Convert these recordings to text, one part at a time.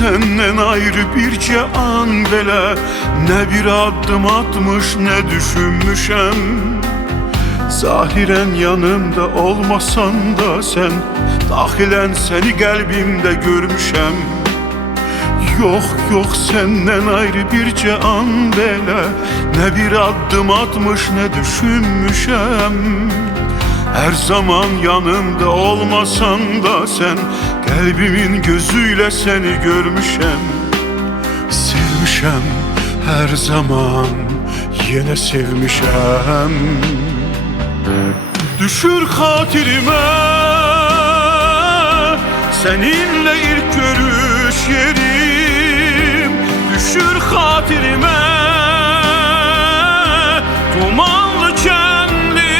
senden ayrı bircə an belə nə bir addım atmış, nə düşünmüşəm. Zahirən yanımda olmasan da sən, daxilən səni qəlbimdə görmüşəm. Yox, yox, səndən ayrı bircə an belə nə bir addım atmış, nə düşünmüşəm. Hər zaman yanımda olmasan da sən, qəlbimin gözüyle səni görmüşəm. Sevmişəm hər zaman, yenə sevmişəm. Düşür xatirimə seninle ilk görüş yerim. Düşür xatirimə dumanlı kendi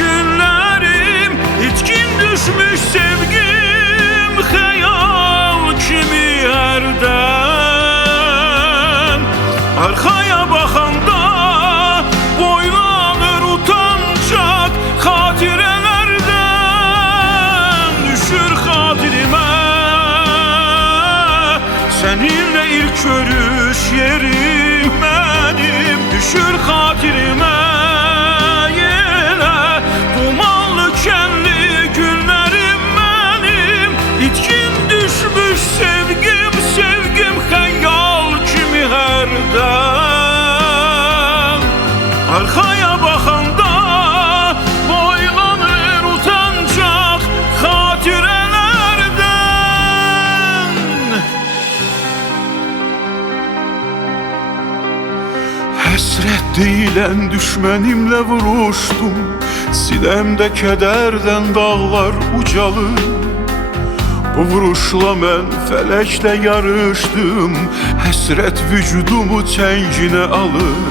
günlerim. İçkin düşmüş sevgim xəyal kimi hərdən. Arkaya baxanda boylanır utancaq xatirələrdən. Düşür xatirimə seninle ilk görüş yerim benim. Düşür xatirimə yenə dumanlı kendi günlerim benim. İçkin düşmüş sevgim, sevgim xəyal kimi hərdən. Arkaya baxanda boylanır utancaq xatirələrdən. Həsrət deyilən düşmənimlə vuruşdum. Sinəmdə kədərdən dağlar ucalır. Bu vuruşla mən fələklə yarışdım. Həsrət vücudumu çənginə alır.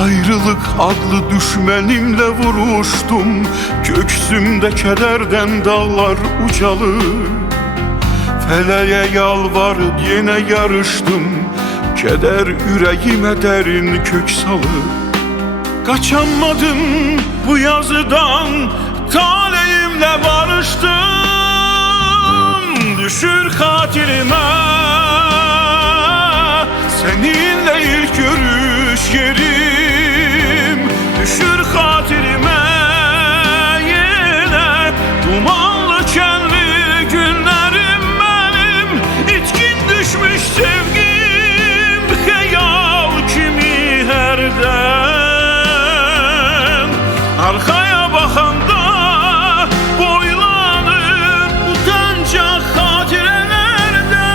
Ayrılık adlı düşmənimlə vuruşdum. Köksümdə kədərdən dağlar ucalır. Fələyə yalvarıb yenə yarışdım. Kədər ürəyimə dərin kök salır. Qaçamadım bu yazıdan, taleyimlə barışdım. Düşür xatirimə seninle ilk görüş yerim. Düşür xatirimə yenə dumanlı kendi günlerim benim. İçkin düşmüş sevgim xəyal kimi hərdən. Arkaya baxanda boylanır utancaq xatirələrdən.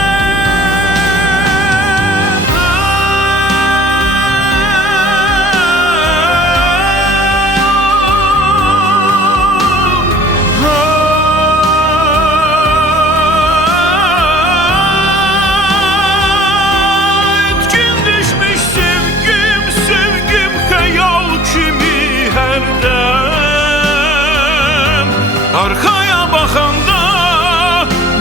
İçkin düşmüş sevgim, sevgim xəyal kimi hərdən. Arkaya baxanda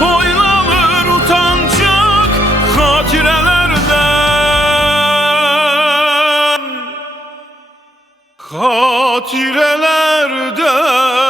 boylanır utancaq xatirələrdən. Xatirələrdən.